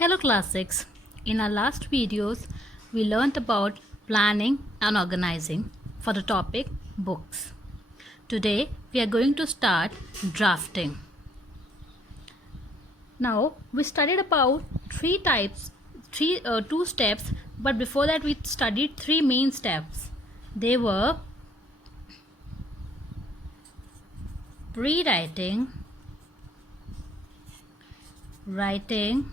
Hello classics. In our last videos, we learnt about planning and organizing for the topic books. Today, we are going to start drafting. Now, we studied about two steps, but before that we studied three main steps. They were pre-writing, writing,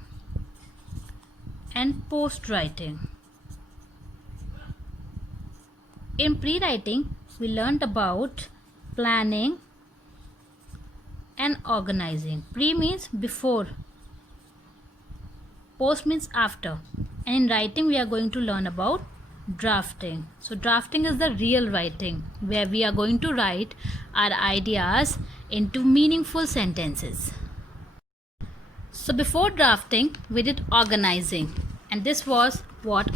and post-writing. In pre-writing, we learnt about planning and organizing. Pre means before, post means after, and in writing we are going to learn about drafting. So drafting is the real writing, where we are going to write our ideas into meaningful sentences. So before drafting, we did organizing, and this was what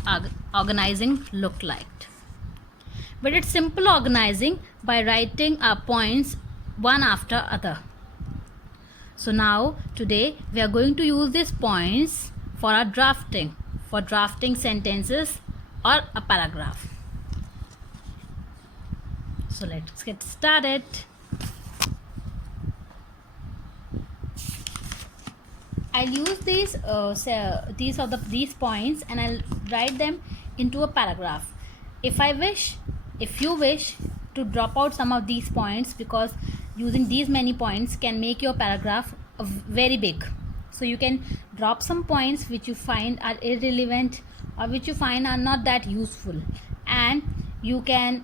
organizing looked like. We did simple organizing by writing our points one after other. So now today we are going to use these points for our drafting, for drafting sentences or a paragraph. So let's get started. I'll use these points and I'll write them into a paragraph. If you wish to drop out some of these points, because using these many points can make your paragraph very big, so you can drop some points which you find are irrelevant or which you find are not that useful, and you can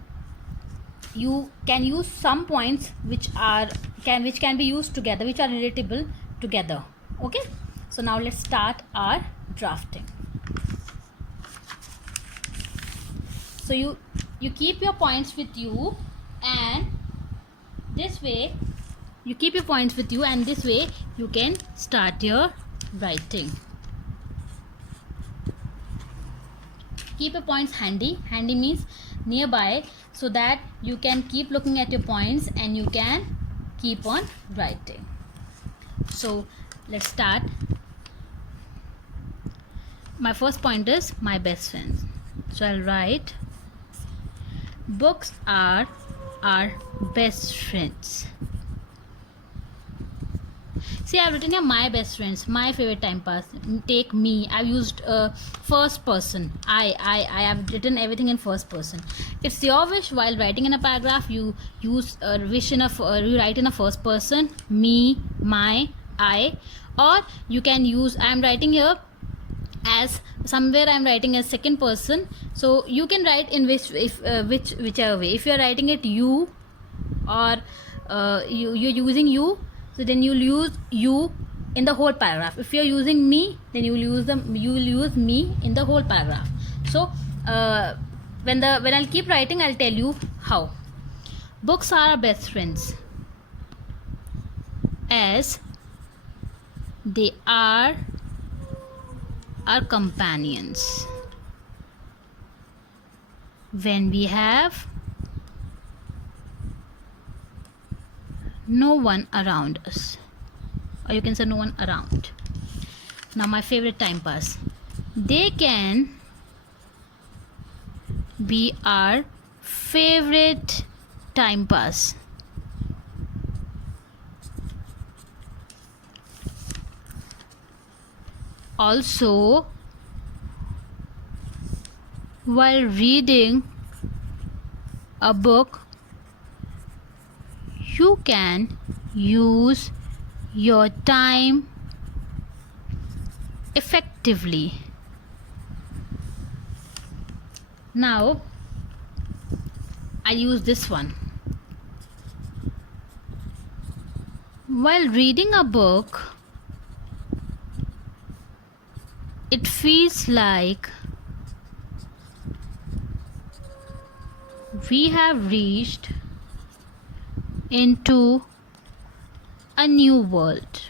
use some points which can be used together, which are relatable together. Okay, so now let's start our drafting. So you keep your points with you, and this way you can start your writing. Keep your points handy. Handy means nearby, so that you can keep looking at your points and you can keep on writing. So let's start. My first point is my best friends. So I'll write, books are our best friends. See, I've written here my best friends, my favorite time pass. Take me. I've used first person. I have written everything in first person. It's your wish, while writing in a paragraph, you use you write in a first person, me, my, I, or you can use, I am writing here as somewhere I am writing as second person, so you can write in whichever way. If you are writing it you, or you're using you, so then you'll use you in the whole paragraph. If you're using me, then you will use me in the whole paragraph. So when I'll keep writing, I'll tell you how. Books are our best friends, as they are our companions when we have no one around us, or you can say no one around. Now my favorite time pass. They can be our favorite time pass. Also, while reading a book, you can use your time effectively. Now, I use this one. While reading a book, it feels like we have reached into a new world.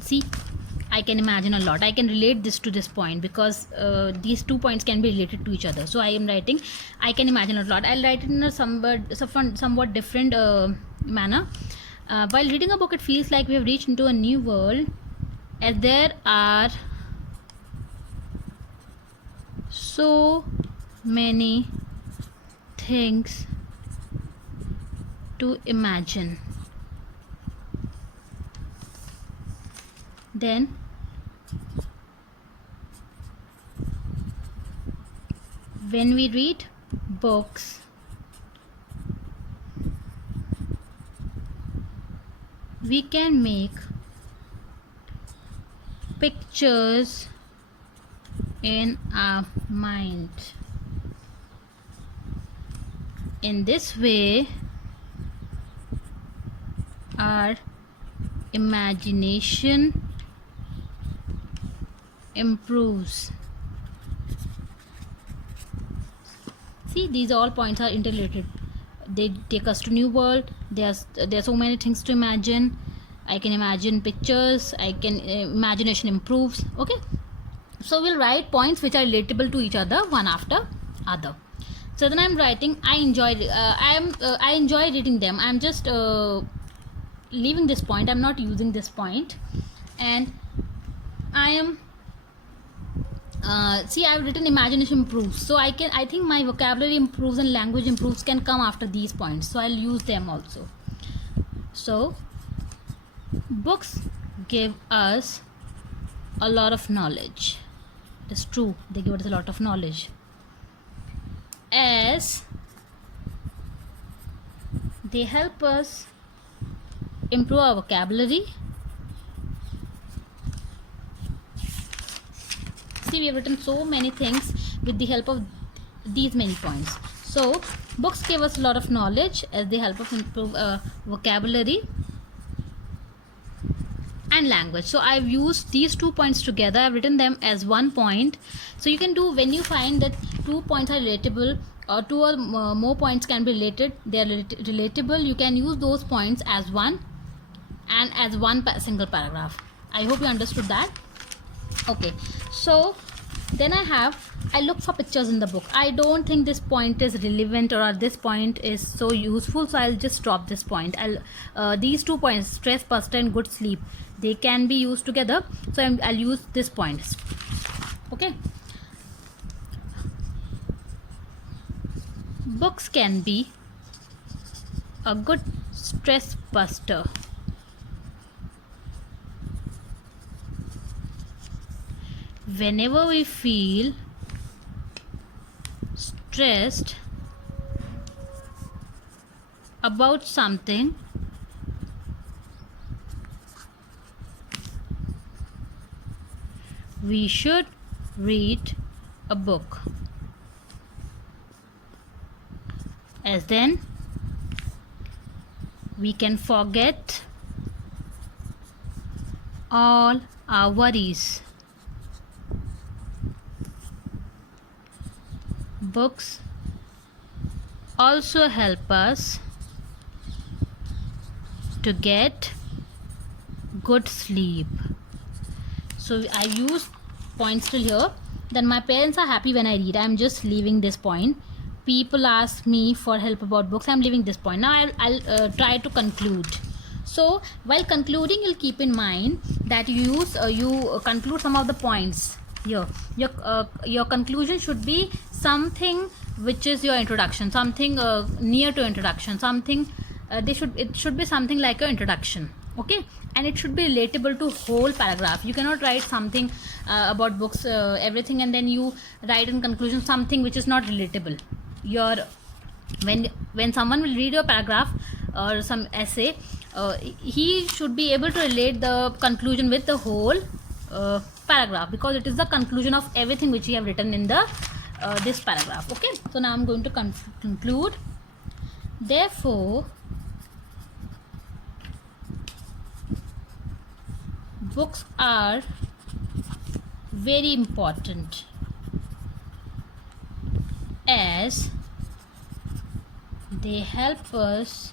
See, I can imagine a lot. I can relate this to this point, because these 2 points can be related to each other. So I am writing, I can imagine a lot. I'll write it in a somewhat different manner. While reading a book, it feels like we have reached into a new world, as there are so many things to imagine. Then when we read books, we can make pictures in our mind. In this way, our imagination improves. See, these all points are interrelated. They take us to new world. There are so many things to imagine. I can imagine pictures. I can imagination improves. Okay, so we'll write points which are relatable to each other, one after other. So then I'm writing. I enjoy reading them. I'm just leaving this point. I'm not using this point, and I am. See, I've written imagination improves, so I think my vocabulary improves and language improves can come after these points, so I'll use them also. So books give us a lot of knowledge. It's true, they give us a lot of knowledge, as they help us improve our vocabulary. See, we have written so many things with the help of these many points. So books give us a lot of knowledge, as they help us improve vocabulary and language. So I've used these 2 points together. I've written them as one point. So you can do, when you find that 2 points are relatable, or 2 or more points can be related, they are relatable, you can use those points as one and as one single paragraph. I hope you understood that. Okay, so then I look for pictures in the book. I don't think this point is relevant, or this point is so useful, so I'll just drop this point. These 2 points, stress buster and good sleep, they can be used together, so I'll use this point. Okay, books can be a good stress buster. Whenever we feel stressed about something, we should read a book, as then we can forget all our worries. Books also help us to get good sleep. So I use points till here. Then my parents are happy when I read. I'm just leaving this point. People ask me for help about books. I'm leaving this point. Now I'll try to conclude. So while concluding, you'll keep in mind that you conclude some of the points here. Your conclusion should be something which is your introduction, something near to introduction, something it should be something like an introduction. Okay, and it should be relatable to whole paragraph. You cannot write something about books, everything, and then you write in conclusion something which is not relatable. When someone will read your paragraph or some essay, he should be able to relate the conclusion with the whole paragraph, because it is the conclusion of everything which you have written in the this paragraph. Okay, so now I'm going to conclude. Therefore, books are very important, as they help us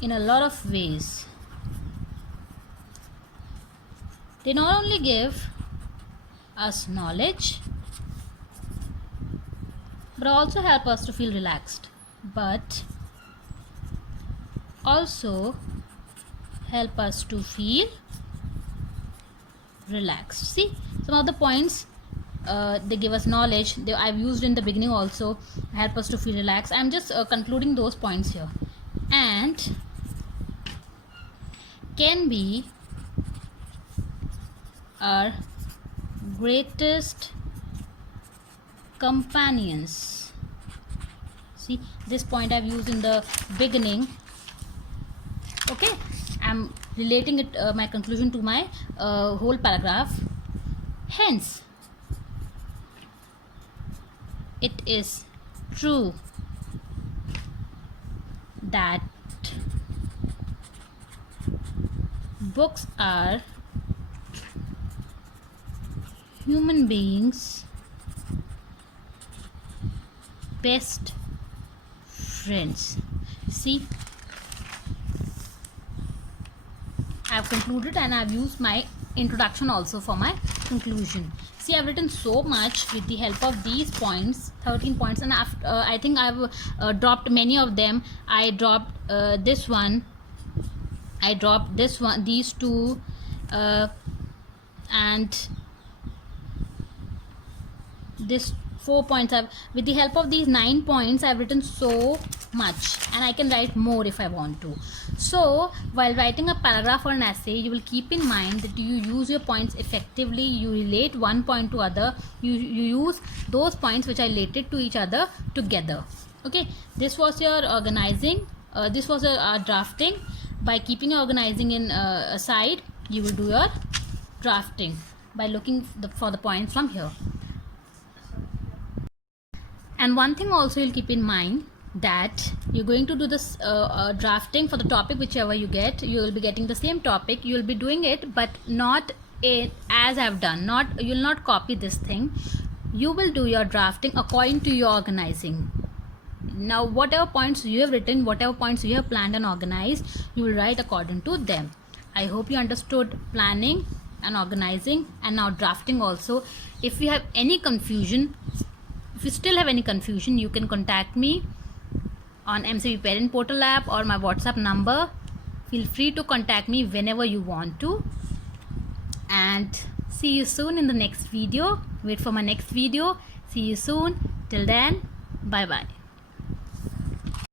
in a lot of ways. They not only give us knowledge, but also help us to feel relaxed, but also help us to feel relaxed. See, some of the points they give us knowledge. I've used in the beginning also. Help us to feel relaxed. I'm just concluding those points here. And can be our greatest companions. See, this point I've used in the beginning. Okay, I'm relating it my conclusion to my whole paragraph. Hence, it is true that books are human beings' best friends. See, I've concluded and I've used my introduction also for my conclusion. See, I've written so much with the help of these points, 13 points, and I think I've dropped many of them. I dropped this one, I dropped this one, these two, and this 4 points. With the help of these 9 points, I've written so much, and I can write more if I want to. So while writing a paragraph or an essay, you will keep in mind that you use your points effectively. You relate one point to other. You use those points which are related to each other together. Okay, this was your organizing. This was a drafting. By keeping your organizing in aside, you will do your drafting by looking for the points from here. And one thing also you'll keep in mind, that you're going to do this drafting for the topic whichever you get. You will be getting the same topic, you will be doing it, but not as I've done. You'll not copy this thing. You will do your drafting according to your organizing. Now whatever points you have written, whatever points you have planned and organized, you will write according to them. I hope you understood planning and organizing, and now drafting also. If you have any confusion, if you still have any confusion, you can contact me on MCB Parent Portal app or my WhatsApp number. Feel free to contact me whenever you want to. And see you soon in the next video. Wait for my next video. See you soon. Till then, bye bye.